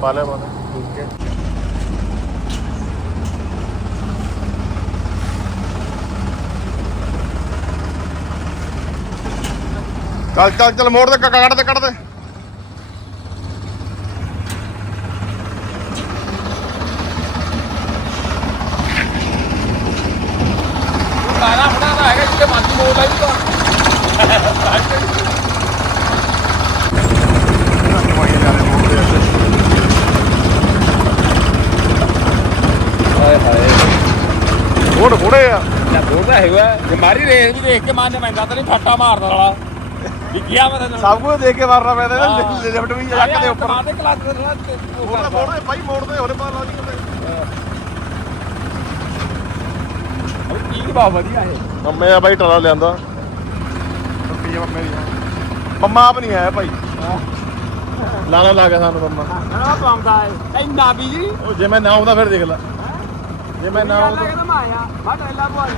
ਪਾ ਲਿਆ ਪਾ ਲਿਆ। ਠੀਕ ਹੈ। ਚੱਲ ਚੱਲ ਚੱਲ ਮੋੜ ਦੇ ਕੱਢ ਦੇ ਕੱਢ ਦੇ। ਤਾਰਾ ਫੜਾ ਹੈਗਾ ਮਰਜ਼ੀ ਮੋੜ ਤਾਂ। ਆ। ਲੈ ਬੋਲ ਤਾਂ ਹੈ ਹੋਇਆ ਜੇ ਮਾਰੀ ਰੇਸ ਵੀ ਦੇਖ ਕੇ ਮਨ ਪੈਂਦਾ ਤਾਂ ਨਹੀਂ ਫੱਟਾ ਮਾਰਦਾ ਵਾਲਾ ਵਿਕਿਆ ਮੈਂ ਤੈਨੂੰ। ਸਭ ਕੁਝ ਦੇਖ ਕੇ ਮਾਰਨਾ ਪੈਂਦਾ। ਇਹਦਾ ਲਿਫਟ ਵੀ ਰੱਖ ਦੇ ਉੱਪਰ। ਮਾਰਦੇ ਕਲਾਸ ਦੇ ਨਾਲ ਤੇ ਉਹ। ਮੋੜਦੇ ਭਾਈ ਮੋੜਦੇ ਹੋਰੇ ਪਾ ਲਾ ਜੀ ਕਿਤੇ ਉਹ ਚੀਜ਼ ਬਹੁਤ ਵਧੀਆ ਹੈ ਮੰਮੇ ਆ ਭਾਈ ਟਰਾਲਾ ਲਿਆਂਦਾ। ਟੁੱਟੀ ਆ ਮੰਮੇ ਦੀ ਮੰਮਾ ਆਪ ਨਹੀਂ ਆਇਆ ਭਾਈ। ਲਾਣਾ ਲਾ ਗਿਆ ਸਾਨੂੰ ਮੰਮਾ ਨਾ ਪਾਉਂਦਾ ਹੈ ਇੰਨਾ ਵੀ ਜੀ। ਉਹ ਜੇ ਮੈਂ ਨਾ ਆਉਂਦਾ ਫਿਰ ਦੇਖ ਲੈ। ਜੇ ਮੈਂ ਨਾ ਆਉਂਦਾ ਕਹਿੰਦਾ ਮੈਂ ਆਇਆ। ਮੈਂ ਟੈਲਾ ਪਵਾਈ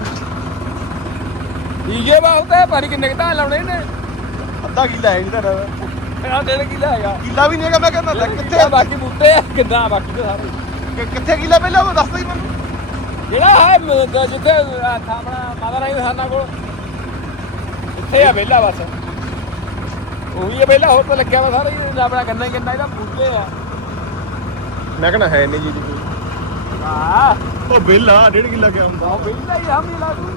ਠੀਕ ਹੈ ਤੇ ਪਰ ਕਿੰਨੇ ਕਿਤਾ ਲਾਉਣੇ ਨੇ ਅੱਧਾ ਕਿੱਲਾ ਹੈ ਜੀ ਤੁਹਾਡਾ ਆ ਡੇਢ ਕਿਲਾ ਹੈਗਾ ਕਿੱਲਾ ਵੀ ਨਹੀਂ ਹੈਗਾ ਮੈਂ ਕਹਿੰਦਾ ਕਿੱਥੇ ਬਾਕੀ ਬੂਟੇ ਆ, ਕਿੱਦਾਂ ਬਾਕੀ ਤੇ ਸਾਰੇ। ਕਿ- ਕਿੱਥੇ ਕਿੱਲਾ ਪਹਿਲਾਂ ਉਹ ਦੱਸ ਦੇ ਮੈਨੂੰ। ਜਿਹੜਾ ਹੈ ਮ- ਜ- ਜਿੱਥੇ ਆ ਥਾਪਣਾ ਮਾਤਾ ਰਾਣੀ ਦੇ ਸਾਨਾ ਕੋਲ। ਇੱਥੇ ਆ ਵਿਹਲਾ ਬਸ। ਉਹੀ ਆ ਵਿਹਲਾ ਹੋਰ ਤਾਂ ਲੱਗਿਆ ਵਾ ਸਾਰਾ ਹੀ। ਆਪਣਾ ਗੰਨਾ ਹੀ ਗੰਨਾ ਇਹਦਾ ਬੂਟੇ ਆ। ਮੈਂ ਕਹਿੰਦਾ ਹੈ ਨਹੀਂ ਜੀ ਜੀ ਹਾਂ ਉਹ ਬਿੱਲਾ ਡੇਢ ਕਿੱਲਾ ਕਿਆ ਹੁੰਦਾ? ਉਹ ਵਿਹਲਾ ਹੀ ਆ ਮਿਲਾ ਤੂੰ।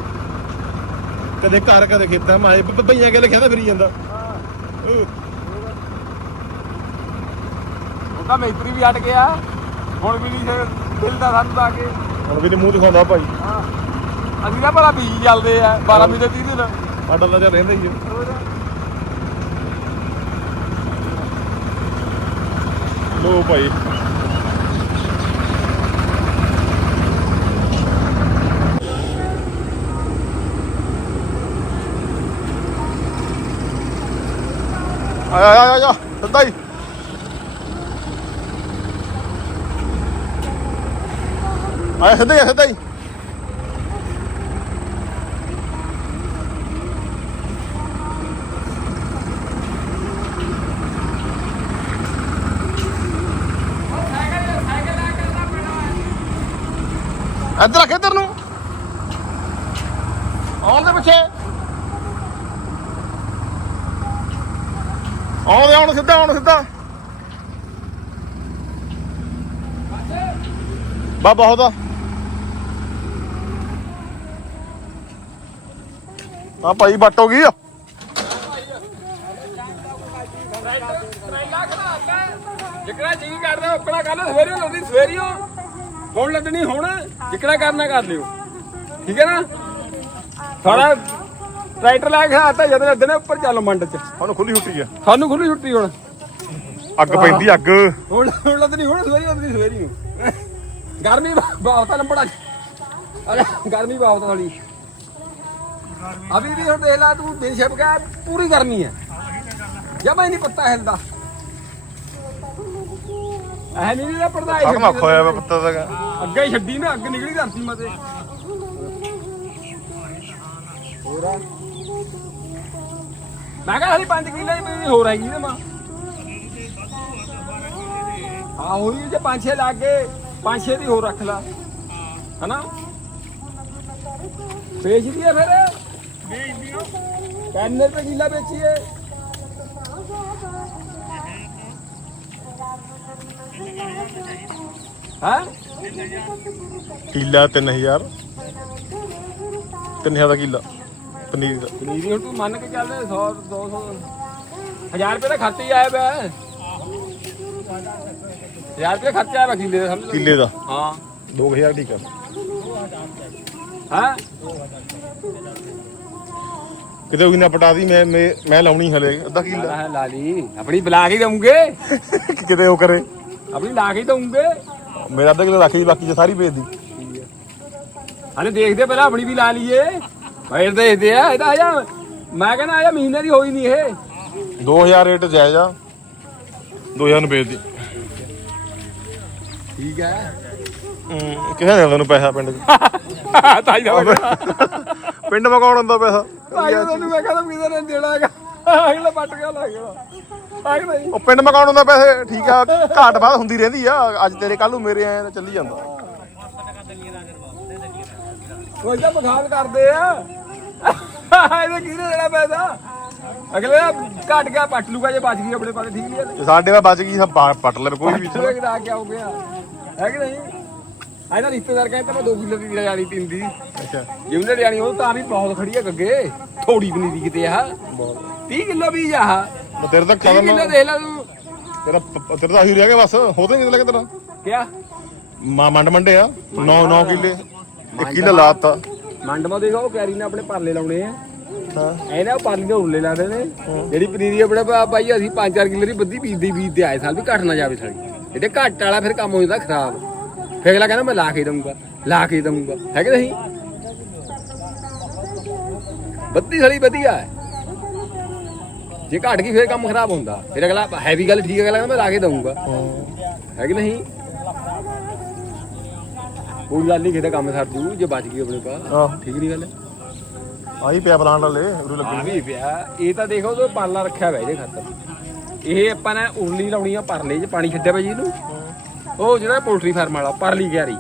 ਕਦੇ ਘਰ ਕਦੇ ਖੇਤਾਂ ਮਾਏ ਭਈਆਂ ਕੇ ਲਿਖਿਆ ਤਾਂ ਫਿਰੀ ਜਾਂਦਾ। ਉਹ ਤਾਂ ਮੇਤਰੀ ਵੀ ਹਟ ਗਿਆ। ਹੁਣ ਵੀ ਨਹੀਂ ਦਿਲਦਾ ਸਾਨੂੰ ਤਾਂ ਕੇ। ਹੁਣ ਵੀ ਤੇ ਮੂੰਹ ਦਿਖਾਉਂਦਾ ਭਾਈ। ਹਾਂ। ਅਸੀਂ ਨਾ ਭਲਾ ਬੀਜ ਚੱਲਦੇ ਆ 12 ਮਹੀਨੇ 30 ਦਿਨ। ਸਾਡਾ ਤਾਂ ਰਹਿੰਦਾ ਹੀ ਹੈ ਲੋ ਭਾਈ। ਆਇਆ ਆਇਆ ਆਇਆ ਸਿੱਧਾ ਹੀ। ਆਇਆ ਸਿੱਧਾ ਹੀ ਆ, ਸਿੱਧਾ ਹੀ। ਇੱਧਰ ਰੱਖ ਇੱਧਰ ਨੂੰ। ਆਉਣ ਦੇ ਪਿੱਛੇ। ਆਉਣ ਆਉਣ ਸਿੱਧਾ ਆਉਣ ਸਿੱਧਾ। ਬਾ ਬਹੁਤ ਆ ਆ ਭਾਈ ਬੱਟ ਹੋ ਗਈ ਆ। ਜਿਕੜਾ ਜੀ ਕਰਦਾ ਉਕੜਾ ਕਰ ਲਓ ਸਵੇਰੇ ਲਾਉਂਦੀ, ਸਵੇਰੀਓ। ਹੁਣ ਲੱਦਣੀ, ਹੁਣ ਜਿਕੜਾ ਕਰਨਾ, ਕਰ ਲਿਓ। ਠੀਕ ਹੈ ਨਾ? ਸਾਰਾ ਟਰੈਕਟਰ ਲੈ ਕੇ ਆਤਾ ਜਦੋਂ ਲੱਦਣੇ ਉੱਪਰ ਚੱਲ ਮੰਡ ਚ। ਹੁਣ ਖੁੱਲੀ ਛੁੱਟੀ ਆ। ਸਾਨੂੰ ਖੁੱਲੀ ਛੁੱਟੀ ਹੁਣ। ਅੱਗ ਪੈਂਦੀ ਅੱਗ। ਹੁਣ ਹੁਣ ਲੱਦਣੀ ਹੁਣ ਸਵੇਰੀ ਲੱਦਣੀ ਸਵੇਰੀ ਨੂੰ। ਗਰਮੀ ਬਹੁਤ ਆ ਲੰਬੜਾ। ਅਰੇ ਗਰਮੀ ਬਹੁਤ ਥੋੜੀ ਅਭੀ ਵੀ ਹੁਣ ਦੇਖ ਲਾ ਤੂੰ ਛਿਪ ਗਿਆ ਪੂਰੀ ਗਰਮੀ ਹੈ ਜਮਾ ਹੀ ਨਹੀਂ ਪੱਤਾ ਹਿਲਦਾ। ਐ ਨਹੀਂ ਨਾ ਪੜਦਾ ਅੱਗ ਮੱਖ ਹੋਇਆ ਵਾ ਪੱਤਾ ਦਾ। ਅੱਗੇ ਛੱਡੀ ਨਾ ਅੱਗ ਨਿਕਲੀ ਧਰਤੀ ਮਤੇ ਹੋਰਾ ਮੈਂ ਕਿਹਾ ਹਲੀ 5 ਕਿੱਲੇ ਦੀ ਹੋਰ ਹੈਗੀ ਤੇ ਮਾਂ। ਆ ਹੋਈ ਜੇ 5-6 ਲੱਗ ਗਏ 5-6 ਦੀ ਹੋਰ ਰੱਖ ਲਾ। ਹਨਾ? ਵੇਚ ਦਿਆ ਫਿਰ। ਵੇਚ ਦਿਓ 10 ਰੁਪਏ ਕਿੱਲਾ ਵੇਚੀਏ ਹਾਂ? ਕਿੱਲਾ 3000 3000 ਦਾ ਕਿੱਲਾ। ਪਨੀਰ ਦਾ। ਪਨੀਰੀ ਹੁਣ ਤੂੰ ਮੰਨ ਕੇ ਚੱਲ 100 200 1000 ਰੁਪਏ ਦਾ ਖਰਚਾ ਹੀ ਆਇਆ ਪਿਆ। 1000 ਰੁਪਏ ਖਰਚਾ ਆਇਆ ਵਕੀਲੇ ਦਾ ਸਮਝ ਲਓ। ਕਿੱਲੇ ਦਾ? ਹਾਂ। 2000 ਠੀਕ ਆ ਹਾਂ? ਕਿਤੇ ਉਹ ਨਾ ਪਟਾ ਦੀ ਮੈਂ ਮੈਂ ਮੈਂ ਲਾਉਣੀ ਹਲੇ ਅੱਧਾ ਕਿੱਲਾ। ਲਾ ਲਾ ਲਈ ਆਪਣੀ ਬੁਲਾ ਕੇ ਦਊਂਗੇ। ਕਿਤੇ ਉਹ ਕਰੇ। ਆਪਣੀ ਲਾ ਕੇ ਦਊਂਗੇ। ਮੇਰਾ ਅੱਧਾ ਕਿੱਲਾ ਰੱਖ ਬਾਕੀ ਜੇ ਸਾਰੀ ਵੇਚ ਦੀ। ਹਲੇ ਦੇਖਦੇ ਪਹਿਲਾਂ ਆਪਣੀ ਵੀ ਲਾ ਲਈਏ। ਫੇਰ ਦੇਖਦੇ ਆ ਇਹਦਾ ਆਇਆ ਮੈਂ ਕਹਿੰਦਾ ਆਇਆ ਮਹੀਨੇ ਦੀ ਹੋਈ ਨਹੀਂ ਇਹ। 2000 ਰੇਟ ਜਾਇਜ਼ ਆ। 2000 ਨੂੰ ਵੇਚ ਦੀ। ਠੀਕ ਹੈ। ਹੂੰ ਕਿਹਨੇ ਦੇਣਾ ਤੈਨੂੰ ਪੈਸਾ ਪਿੰਡ 'ਚ? ਤਾਈ ਦਾ ਪਿੰਡ ਮਕਾਉਣ ਹੁੰਦਾ ਪੈਸਾ। ਤਾਈ ਦਾ ਤੈਨੂੰ ਮੈਂ ਕਹਿੰਦਾ ਕਿਹਦਾ ਨੇ ਦੇਣਾ ਹੈਗਾ। ਅਗਲਾ ਪੱਟ ਗਿਆ ਲੱਗ ਗਿਆ। ਉਹ ਪਿੰਡ ਮਕਾਉਣ ਹੁੰਦਾ ਪੈਸੇ ਠੀਕ ਆ ਘਾਟ ਬਾਤ ਹੁੰਦੀ ਰਹਿੰਦੀ ਆ। ਅੱਜ ਤੇਰੇ ਕੱਲ ਨੂੰ ਮੇਰੇ ਤਾਂ ਚੱਲੀ ਜਾਂਦਾ। ਉਹ ਇਹਦਾ ਬਖਾਲ ਕਰਦੇ ਆ। ਇਹਦੇ ਕਿਹਨੇ ਦੇਣਾ ਪੈਸਾ? ਅਗਲੇ ਦਾ ਘਟ ਗਿਆ ਪੱਟ ਲੂਗਾ ਜੇ ਬਚ ਗਈ ਆਪਣੇ ਪਾਸੇ ਠੀਕ ਨਹੀਂ ਹੈ ਜੇ ਸਾਡੇ ਵਾ ਬਚ ਗਈ ਸਭ ਪੱਟ ਲੈ ਕੋਈ ਵੀ ਪਿੱਛੇ ਕਿਦਾ ਕੇ ਹੋ ਗਿਆ। ਹੈ ਕਿ ਨਹੀਂ? ਇਹਦਾ ਰਿਸ਼ਤੇਦਾਰ ਕਹਿੰਦਾ ਮੈਂ 2 ਕਿਲੋ ਦੀ ਜਾਣੀ ਪਿੰਦੀ। ਅੱਛਾ। ਜੇ ਉਹਨੇ ਲਿਆਣੀ ਉਹ ਤਾਂ ਵੀ ਬਹੁਤ ਖੜੀ ਹੈ ਗੱਗੇ। ਥੋੜੀ ਵੀ ਨਹੀਂ ਦੀ ਕਿਤੇ ਆ 30 ਕਿਲੋ ਵੀ ਆ ਮੈਂ ਤੇਰੇ ਤਾਂ 30 ਕਿਲੋ ਕਦਮ ਦੇਖ ਲੈ ਤੂੰ। ਤੇਰਾ ਪ- ਤੇਰਾ ਤਾਂ ਆਹੀ ਰਹਿ ਗਿਆ ਬਸ ਹੋਦੇ ਨਹੀਂ ਲੱਗੇ ਤੇਰਾ। ਕਿਆ? ਮਾ ਮੰਡ ਮੰਡੇ ਆ 9 9 ਕਿੱਲੇ। 1 ਕਿੱਲਾ ਲਾਤਾ। ਮੰਡ ਮਾ ਦੇਖੋ ਉਹ ਕੈਰੀ ਨੇ ਆਪਣੇ ਪਰਲੇ ਲਾਉਣੇ ਆ। ਹਾਂ। ਇਹਨੇ ਉਹ ਪਾਲੀ ਦੇ ਉਰਲੇ ਲਾਦੇ ਨੇ। ਜਿਹੜੀ ਪਨੀਰੀ ਆਪਣੇ ਪਾ- ਪਾਈ ਅਸੀਂ 5-4 ਕਿੱਲੇ ਦੀ ਬੱਦੀ ਬੀਜਦੇ ਬੀਜਦੇ ਆਏ ਸਾਲ ਵੀ ਘਟ ਨਾ ਜਾਵੇ ਸਾਲੀ। ਜਿਹੜੇ ਘੱਟ ਵਾਲਾ ਫਿਰ ਕੰਮ ਹੋ ਜਾਂਦਾ ਖਰਾਬ। ਫਿਰ ਅਗਲਾ ਕਹਿੰਦਾ ਮੈਂ ਲਾ ਕੇ ਦਊਂਗਾ ਲਾ ਕੇ ਦਊਂਗਾ। ਹੈ ਕਿ ਨਹੀਂ? ਬੱਦੀ ਸਾਲੀ ਵਧੀਆ ਹੈ। ਜੇ ਘਟ ਗਈ ਫਿਰ ਕੰਮ ਖਰਾਬ ਹੁੰਦਾ। ਫਿਰ ਅਗਲਾ ਹੈਵੀ ਗੱਲ ਠੀਕ ਹੈ ਅਗਲਾ ਕਹਿੰਦਾ ਮੈਂ ਲਾ ਕੇ ਦਊਂਗਾ। ਹੈ ਕਿ ਨਹੀਂ? ਕੋਈ ਗੱਲ ਨਹੀਂ ਕਿਤੇ ਕੰਮ ਸਰ ਜੂ ਜੇ ਬਚ ਗਈ ਆਪਣੇ ਪਾ ਆਹ। ਠੀਕ ਨਹੀਂ ਗੱਲ? ਆਹੀ ਪਿਆ ਪਲਾਂਟ ਵਾਲੇ ਉਰੇ ਲੱਗੇ ਆ ਵੀ ਪਿਆ। ਇਹ ਤਾਂ ਦੇਖੋ ਉਹ ਪਾਲਾ ਰੱਖਿਆ ਹੋਇਆ ਇਹਦੇ ਖਾਤਰ। ਇਹ ਆਪਾਂ ਨੇ ਉਰਲੀ ਲਾਉਣੀ ਆ ਪਰਲੇ 'ਚ ਪਾਣੀ ਛੱਡਿਆ ਪਿਆ ਜੀ ਇਹਨੂੰ। ਉਹ ਜਿਹੜਾ ਪੋਲਟਰੀ ਫਾਰਮ ਵਾਲਾ ਪਰਲੀ ਗਿਆਰੀ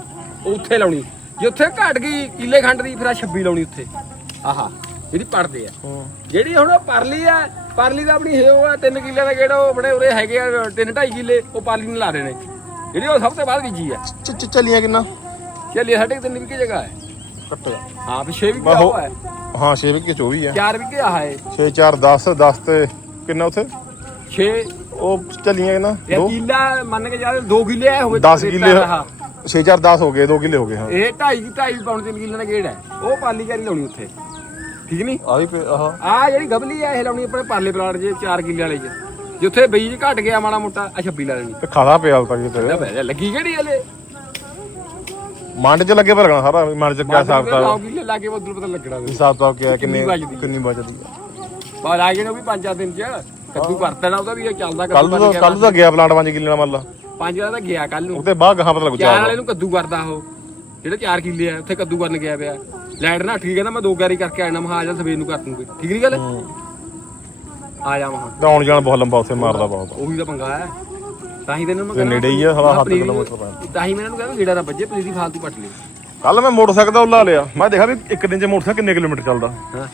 ਉੱਥੇ ਲਾਉਣੀ। ਜੇ ਉੱਥੇ ਘਟ ਗਈ ਕਿੱਲੇ ਖੰਡ ਦੀ ਫਿਰ ਆ 26 ਲਾਉਣੀ ਉੱਥੇ। ਆਹਾ ਜਿਹੜੀ ਪੜਦੇ ਆ। ਹਾਂ। ਜਿਹੜੀ ਹੁਣ ਉਹ ਪਰਲੀ ਆ ਪਰਲੀ ਦਾ ਆਪਣੀ ਹੈ ਆ 3 ਕਿੱਲੇ ਦਾ ਗੇੜਾ ਉਹ ਆਪਣੇ ਉਰੇ ਹੈਗੇ ਆ 3 2.5 ਕਿੱਲੇ ਉਹ ਪਰਲੀ ਨੂੰ ਲਾ ਦੇਣੇ। ਜਿਹੜੀ ਉਹ ਸਭ ਤੋਂ ਬਾਅਦ ਬੀਜੀ ਆ। ਚ- ਚ- ਚੱਲੀਆਂ ਕਿੰਨਾ? ਚੱਲੀ ਸਾਡੇ ਤਿੰਨ ਵਿਕੇ ਜਗ੍ਹਾ ਹੈ। ਕੱਟ ਹਾਂ ਵੀ 6 ਵਿਕੇ ਬਾਹੋ। ਉਹ ਹੈ। ਹਾਂ 6 ਵਿਕੇ 24 ਆ। 4 ਵਿਕੇ ਆ ਹੈ 6 4 10 10 ਤੇ ਕਿੰਨਾ ਉੱਥੇ? 6 ਉਹ ਚੱਲੀਆਂ ਇਹ ਦੋ? ਕਿੱਲਾ ਮੰਨ ਕੇ ਜਾ 2 ਕਿੱਲੇ ਆਏ ਹੋਵੇ 10 ਕਿੱਲੇ 6 4 10 ਹੋ ਗਏ 2 ਕਿੱਲੇ ਹੋ ਗਏ ਹਾਂ। ਇਹ 2.5 2.5 ਪੌਣ 3 ਕਿੱਲੇ ਦਾ ਗੇੜ ਹੈ। ਉਹ ਪਾਲੀ ਕਰੀ ਲਾਉਣੀ ਉੱਥੇ। ਠੀਕ ਨਹੀਂ? ਆ ਵੀ ਆਹ। ਆ ਜਿਹੜੀ ਗਬਲੀ ਆ ਇਹ ਲਾਉਣੀ ਆਪਣੇ ਪਾਲੇ ਪਲਾਟ ਜੇ 4 ਕਿੱਲੇ ਵਾਲੇ ਚ ਜਿੱਥੇ ਬੀਜ ਘਟ ਗਿਆ ਮਾੜਾ ਮੋਟਾ ਆ 26 ਲਾ ਲੈਣੀ ਤੇ ਖਾਦਾ ਪਿਆ ਹਾਲ ਤੱਕ ਤੇ ਬੈ ਲੱਗੀ ਕਿਹੜੀ ਹਲੇ? ਮੰਡ ਚ ਲੱਗੇ ਪਰ ਲੱਗਣਾ ਸਾਰਾ ਵੀ ਮੰਡ ਚ ਕਿਆ ਹਿਸਾਬ ਕਿਤਾਬ? ਕਿੱਲੇ ਲਾ ਕੇ ਉਧਰ ਪਤਾ ਲੱਗਣਾ ਹਿਸਾਬ ਕਿਤਾਬ ਕਿਆ ਕਿੰਨੇ ਕਿੰਨੀ ਬਚਦੀ। ਕਿੰਨੀ ਬਾਹਰ ਆ ਗਏ ਨੇ ਉਹ ਵੀ 5-4 ਦਿਨ ਚ। ਕੱਦੂ ਕਰਤਾ ਨਾ ਉਹਦਾ ਵੀ ਇਹ ਚੱਲਦਾ ਕੱਲ ਗਿਆ ਕੱਲ ਦਾ ਗਿਆ ਪਲਾਂਟ 5 ਕਿੱਲੇ ਨਾਲ ਮੰਨ ਲਾ ਪੰਜ ਦਾ ਤਾਂ ਗਿਆ ਕੱਲ ਨੂੰ। ਉਹਦੇ ਬਾਅਦ ਗਾਹਾਂ ਪਤਾ ਲੱਗੂ ਚਾਰ ਚਾਰ ਵਾਲੇ ਨੂੰ ਕੱਦੂ ਕਰਦਾ ਉਹ। ਜਿਹੜੇ 4 ਕਿੱਲੇ ਆ ਉੱਥੇ ਕੱਦੂ ਕਰਨ ਗਿਆ ਪਿਆ। ਲੈਟ ਨਾ ਠੀਕ ਹੈ ਨਾ ਮੈਂ ਦੋ ਗਾਰੀ ਕਰਕੇ ਆਣਾ ਮੈਂ ਆ ਜਾ ਸਵੇਰ ਨੂੰ ਕਰ ਦੂੰਗੀ। ਠੀਕ ਨਹੀਂ ਗੱਲ? ਆ ਜਾ ਮਹਾ। ਤਾਂ ਆਉਣ ਜਾਣ ਬਹੁਤ ਲੰਬਾ ਉੱਥੇ ਮਾਰਦਾ ਬਹੁਤ। ਉਹੀ ਤਾਂ ਪੰਗਾ ਹੈ। ਤਾਂ ਹੀ ਤੈਨੂੰ ਮੈਂ ਤੇ ਨੇੜੇ ਹੀ ਆ, ਹਵਾ ਹੱਥ ਕਿਲੋਮੀਟਰ ਪੈਂਦਾ। ਤਾਂ ਹੀ ਮੈਂ ਇਹਨੂੰ ਕਹਿੰਦਾ ਗੇੜਾ ਨਾ ਵੱਜੇ ਪਨੀਰੀ ਫਾਲਤੂ ਪੱਟ ਲਈ। ਕੱਲ ਮੈਂ ਮੋਟਰਸਾਈਕਲ ਦਾ ਉੱਲਾ ਲਿਆ। ਮੈਂ ਦੇਖਿਆ ਵੀ ਇੱਕ ਦਿਨ ਚ ਮੋਟਰਸਾਈਕਲ ਕਿੰਨੇ ਕਿਲੋਮੀਟਰ ਚੱਲਦਾ। ਹਾਂ।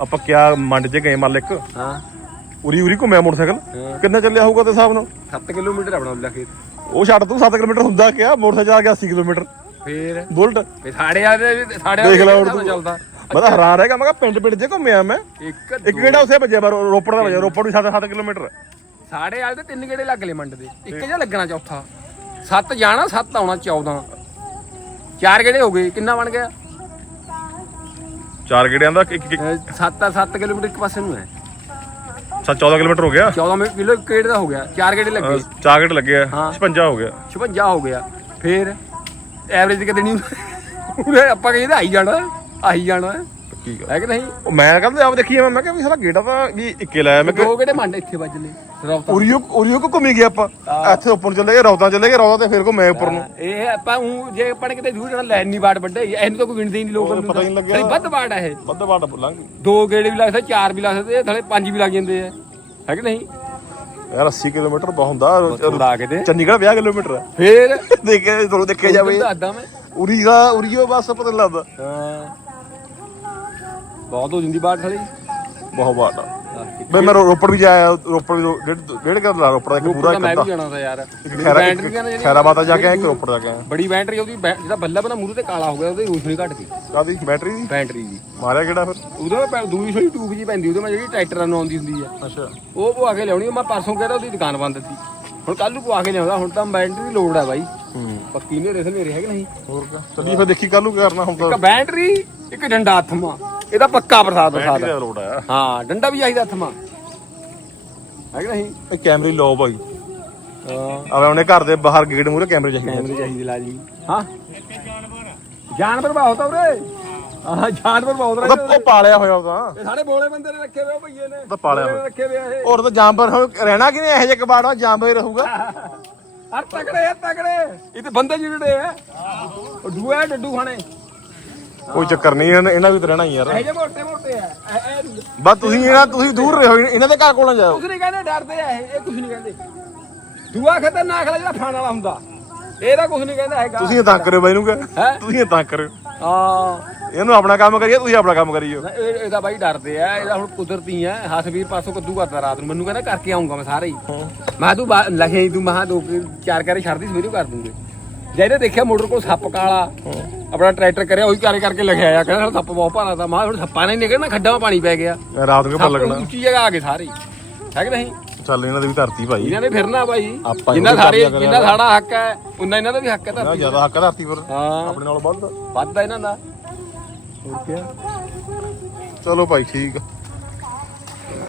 ਆਪਾਂ ਕਿਆ ਮੰਡ ਚ ਗਏ ਮੰਨ ਲਾ ਇੱਕ ਹਾਂ। ਉਰੀ ਉਰੀ ਘੁੰਮਿਆ ਮੋਟਰਸਾਈਕਲ। ਕਿੰਨਾ ਚੱਲਿਆ ਹੋਊਗਾ ਤੇ ਹਿਸਾਬ ਨਾਲ? 7 ਕਿਲੋਮੀਟਰ ਆਪਣਾ ਉੱਲਾ ਖੇਤ। ਉਹ ਛੱਡ ਤੂੰ 7 ਕਿਲੋਮੀਟਰ ਹੁੰਦਾ ਕਿਆ? ਮੋਟਰਸਾਈਕਲ ਆ ਗਿਆ 80 ਕਿਲੋਮੀਟਰ। ਫੇਰ? ਬੁਲਟ। ਸਾਡੇ ਆ ਦੇ ਸਾਡੇ ਦੇਖ ਲੈ ਹੁਣ ਤੂੰ। ਚੱਲਦਾ। ਮੈਂ ਤਾਂ ਹੈਰਾਨ ਰਹਿ ਗਿਆ ਮੈਂ ਕਿਹਾ ਪਿੰਡ ਪਿੰਡ ਚ ਘੁੰਮਿਆ ਮੈਂ। ਇੱਕ ਇੱਕ ਕਿਹੜਾ ਉੱਥੇ ਵੱਜਿਆ ਪਰ ਰੋਪੜ ਦਾ ਵੱਜਿਆ ਰੋਪੜ ਨੂੰ 7 7 ਕਿਲੋਮੀਟਰ। ਹੈ। ਸਾਡੇ ਵਾਲੇ ਤੇ ਤਿੰਨ ਗੇੜੇ ਲੱਗ ਲਏ ਮੰਡ ਦੇ। ਇੱਕ ਜਿਹਾ ਲੱਗਣਾ ਚੌਥਾ। 7 ਜਾਣਾ 7 ਆਉਣਾ 14 ਚਾਰ ਗੇੜੇ ਹੋ ਗਏ। ਕਿੰਨਾ ਬਣ ਗਿਆ? ਚਾਰ ਗੇੜਿਆਂ ਦਾ ਇੱਕ 7 7 ਕਿਲੋਮੀਟਰ ਇੱਕ ਪਾਸੇ ਨੂੰ ਹੈ। 14 ਕਿਲੋਮੀਟਰ ਹੋ ਗਿਆ? 14 ਮਿੰਟ ਕਿਲੋ ਇੱਕ ਗੇੜ ਦਾ ਹੋ ਗਿਆ। ਚਾਰ ਗੇੜੇ ਲੱਗੇ। ਚਾਰ ਗੇੜ ਲੱਗੇ ਆ। ਹਾਂ। 56 ਹੋ ਗਿਆ। 56 ਹੋ ਗਿਆ। ਫੇਰ ਐਵਰੇਜ ਕਿਤੇ ਨਹੀਂ ਉਹਨੇ ਆਪਾਂ ਕਹਿੰਦੇ ਆਈ ਜਾਣਾ। ਆਈ ਜਾਣਾ। ਪੱਕੀ ਗੱਲ? ਹੈ ਕਿ ਨਹੀਂ ਉਹ ਮੈਂ ਕਹਿੰਦਾ ਆਪ ਦੇਖੀ ਮੈਂ ਕਿਹਾ ਵੀ ਸਾਲਾ ਗੇੜਾ ਤਾਂ ਵੀ ਇੱਕੇ ਲਾਇਆ। ਮੈਂ ਦੋ ਗੇੜੇ ਮੰਡ ਇੱਥੇ ਵੱਜ ਲਏ ਰੌਤਾ। ਉਰੀਓ ਉਰੀਓ ਕੋ ਘੁੰਮੀ ਗਿਆ ਆਪਾਂ। ਇੱਥੇ ਉੱਪਰ ਚਲੇ ਗਏ ਰੌਦਾਂ ਚਲੇ ਗਏ ਰੌਦਾਂ ਤੇ ਫਿਰ ਘੁੰਮੇ ਉੱਪਰ ਨੂੰ। ਇਹ ਆਪਾਂ ਉਹ ਜੇ ਆਪਾਂ ਨੇ ਕਿਤੇ ਦੂਰ ਜਾਣਾ ਲੈਣ ਨਹੀਂ ਬਾੜ ਵੱਡੇ ਇਹਨੂੰ ਤਾਂ ਕੋਈ ਗਿਣਦੇ ਹੀ ਨਹੀਂ ਲੋਕ ਪਤਾ ਹੀ ਨਹੀਂ ਲੱਗਿਆ। ਸਾਡੀ ਵੱਧ ਬਾੜ ਆ ਇਹ। ਵੱਧ ਬਾਟ ਬੁਲਾਂਗੇ ਦੋ ਗੇੜੇ ਵੀ ਲੱਗ ਸਕਦੇ ਚਾਰ ਵੀ ਲੱਗ ਸਕਦੇ ਥਲੇ ਪੰਜ ਵੀ ਲੱਗ ਜਾਂਦੇ ਆ। ਹੈ ਕਿ ਨਹੀਂ? ਯਾਰ 80 ਕਿਲੋਮੀਟਰ ਬਹੁਤ ਹੁੰਦਾ। ਥੋੜਾ ਕਿਤੇ ਚੰਡੀਗੜ੍ਹ 50 ਕਿਲੋਮੀਟਰ ਹੈ ਫੇਰ? ਦੇਖੇ ਤੁਹਾਨੂੰ ਦੇਖਿਆ ਜਾਵੇ। ਮੈਂ। ਉਰੀ ਦਾ ਉਰੀਓ ਬਸ ਪਤਾ ਲੱਗਦਾ। ਹਾਂ। ਬਹੁਤ ਹੋ ਜਾਂਦੀ ਬਾੜ ਥਲੀ ਬਹੁਤ ਬਾਟ ਆ ਬਈ ਮੈਂ ਰੋ- ਰੋਪੜ ਵੀ ਜਾਇਆ ਰੋਪੜ ਵੀ ਦੋ- ਡੇਢ ਡੇਢ ਕਰ ਲਾ ਰੋਪੜ ਦਾ ਇੱਕ ਪੂਰਾ ਮੈਂ ਇੱਕ ਵੀ ਜਾਣਾ ਤਾਂ ਯਾਰ। ਖੈਰਾ ਜਿਹੜੀ- ਖੈਰਾਬਾਦ ਜਾ ਕੇ ਆਇਆ ਇੱਕ ਰੋਪੜ ਜਾ ਕੇ ਆਇਆ। ਬੜੀ ਬੈਟਰੀ ਉਹਦੀ ਬੈ- ਜਿਹੜਾ ਬੱਲਾ ਬਣਾ ਮੂਰੇ ਤੇ ਕਾਲਾ ਹੋ ਗਿਆ ਉਹਦੀ ਰੋਸ਼ਨੀ ਘਟ ਗਈ ਕਾਦੀ ਬੈਟਰੀ ਦੀ? ਬੈਟਰੀ ਦੀ। ਮਾਰਿਆ ਕਿਹੜਾ ਫਿਰ? ਉਹਦੇ ਮੈਂ ਪੈ- ਦੂਜੀ ਸੋਈ ਟੂਬ ਜੀ ਪੈਂਦੀ ਉਹਦੇ ਮੈਂ ਜਿਹੜੀ ਟਰੈਕਟਰਾਂ ਨੂੰ ਆਉਂਦੀ ਹੁੰਦੀ ਆ। ਅੱਛਾ। ਉਹ ਪਵਾ ਕੇ ਲਿਆਉਣੀ ਮੈਂ ਪਰਸੋਂ ਕਹਿੰਦਾ ਉਹਦੀ ਦੁਕਾਨ ਬੰਦ ਸੀ। ਹੁਣ ਕੱਲ ਨੂੰ ਪਵਾ ਕੇ ਲਿਆਉਂਦਾ ਹੁਣ ਤਾਂ ਬੈਟਰੀ ਦੀ ਲੋੜ ਆ ਬਾਈ। ਹੂੰ। ਪੱਕੀ ਨੇ ਰੇਸ ਮੇਰੇ ਹੈਗੇ ਨਹੀਂ। ਹੋਰ ਕਿਆ? ਚੱਲੀ ਫਿਰ ਦੇਖੀ ਕੱਲ ਨੂੰ ਕੀ ਕਰਨਾ ਹੁੰਦਾ ਇੱਕ ਬੈਟਰੀ ਇੱਕ ਡੰਡਾ ਹੱਥਮਾ ਇਹਦਾ ਪੱਕਾ ਪ੍ਰਸਾਦ ਬੈਟਰੀ ਪ੍ਰਸਾਦ ਦਾ ਲੋੜ ਆ। ਹਾਂ ਡੰਡਾ ਵੀ ਚਾਹੀਦਾ ਹੱਥਮਾ ਹੈਗਾ ਨਹੀਂ? ਇਹ ਕੈਮਰੇ ਲੋ ਭਾਈ ਹਾਂ। ਆਵੇ ਉਹਨੇ ਘਰ ਦੇ ਬਾਹਰ ਗੇਟ ਮੂਰੇ ਕੈਮਰੇ ਚਾਹੀਦੇ ਕੈਮਰੇ ਚਾਹੀਦੇ ਲਾ ਜੀ। ਹਾਂ। ਜਾਨਵਰ ਬਹੁਤ ਆ ਉਰੇ। ਹਾਂ ਜਾਨਵਰ ਬਹੁਤ ਉਹ ਤਾਂ ਰਹੇ ਉਹ ਪਾਲਿਆ ਹੋਇਆ ਉਹ ਤਾਂ। ਇਹ ਸਾਡੇ ਬੋਲੇ ਬੰਦੇ ਨੇ ਰੱਖੇ ਹੋਏ ਉਹ ਭਈਏ ਨੇ। ਤਾਂ ਪਾਲਿਆ ਹੋਇਆ। ਰੱਖੇ ਹੋਏ ਇਹ। ਹੋਰ ਤਾਂ ਹੁਣ ਰਹਿਣਾ ਕਿ ਨਹੀਂ ਇਹੋ ਜਿਹੇ ਕਬਾੜਾ ਹੀ ਰਹੂਗਾ। ਹਰ ਤਕੜੇ ਆ ਤਕੜੇ। ਇਹ ਤੇ ਬੰਦੇ ਜਿਹੜੇ ਆ। ਉਹ ਡੂਆ ਡੱਡੂ ਖਾਣੇ। ਕੋਈ ਚੱਕਰ ਨਹੀਂ ਇਹਨਾਂ ਇਹਨਾਂ ਵੀ ਤਾਂ ਰਹਿਣਾ ਹੀ ਯਾਰ। ਇਹ ਜੇ ਮੋਟੇ ਮੋਟੇ ਆ। ਇਹ- ਇਹ ਬਸ ਤੁਸੀਂ ਇਹਨਾਂ ਤੁਸੀਂ ਦੂਰ ਰਹੋ ਇਹਨਾਂ ਦੇ ਘਰ ਕੋਲ ਨਾ ਜਾਓ। ਕੁਝ ਨਹੀਂ ਕਹਿੰਦੇ ਡਰਦੇ ਆ ਇਹ। ਇਹ ਕੁਝ ਨਹੀਂ ਕਹਿੰਦੇ। ਦੂਆ ਖਤਰਨਾਕ ਲਾ ਜਿਹੜਾ ਵਾਲਾ ਹੁੰਦਾ। ਇਹਦਾ ਕੁਝ ਨਹੀਂ ਕਹਿੰਦਾ ਹੈਗਾ। ਤੁਸੀਂ ਤਾਂ ਕਰਿਓ ਬਾਈ ਨੂੰ ਕਿ? ਤੁਸੀਂ ਤਾਂ ਕਰਿਓ। ਹਾਂ। ਇਹਨੂੰ ਆਪਣਾ ਕੰਮ ਕਰੀਏ ਤੁਸੀਂ ਆਪਣਾ ਕੰਮ ਕਰੀਓ। ਇਹ ਇਹਦਾ ਬਾਈ ਡਰਦੇ ਆ ਇਹਦਾ ਹੁਣ ਕੁਦਰਤੀ ਆ। ਹਸਵੀਰ ਪਾਸੋਂ ਕੱਦੂ ਕਰਦਾ ਰਾਤ ਨੂੰ। ਮੈਨੂੰ ਕਹਿੰਦਾ ਕਰਕੇ ਆਉਂਗਾ ਮੈਂ ਸਾਰੇ ਹੀ। ਮੈਂ ਤੂੰ ਬਾ- ਲਖੇ ਤੂੰ ਮਹਾ ਦੋ ਕੁ- ਚਾਰ ਕਰੇ ਛੱਡਦੀ ਸਵੇਰੇ ਕਰ ਦੂੰਗੇ। ਜੇ ਇਹਨੇ ਦੇਖਿਆ ਮੋਟਰ ਕੋਲ ਸੱਪ ਕਾਲਾ ਆਪਣਾ ਟਰੈਕਟਰ ਕਰਿਆ ਉਹੀ ਚਾਰੇ ਕਰਕੇ ਲਿਖਿਆ ਆ। ਕਹਿੰਦਾ ਸੱਪ ਬਹੁਤ ਭਾਰਾ ਤਾਂ। ਮੈਂ ਹੁਣ ਸੱਪਾਂ ਨੇ ਨਿਕਲਣਾ ਖੱਡਾਂ 'ਚ ਪਾਣੀ ਪੈ ਗਿਆ। ਰਾਤ ਨੂੰ ਪਤਾ ਸੱਪ ਲੱਗਣਾ ਉੱਚੀ ਜਗ੍ਹਾ ਆ ਗਏ ਸਾਰੇ ਹੀ। ਹੈ ਕਿ ਨਹੀਂ? ਚੱਲ ਇਹਨਾਂ ਦੀ ਵੀ ਧਰਤੀ ਭਾਈ। ਇਹਨਾਂ ਨੇ ਫਿਰਨਾ ਬਾਈ ਆਪਾਂ ਜਿੰਨਾ ਸਾਰੇ ਜਿੰਨਾ ਸਾਡਾ ਹੱਕ ਹੈ ਉਨਾ ਇਹਨਾਂ ਦਾ ਵੀ ਹੱਕ ਹੈ ਧਰਤੀ ਜ਼ਿਆਦਾ ਹੱਕ ਆ ਧਰਤੀ ਪਰ। ਹਾਂ। ਆਪਣੇ ਨਾਲੋਂ ਵੱਧ। ਵੱਧਦਾ ਇਹਨਾਂ ਦਾ। ਹੋਰ ਕੀ ਚਲੋ ਭਾਈ ਠੀਕ ਆ।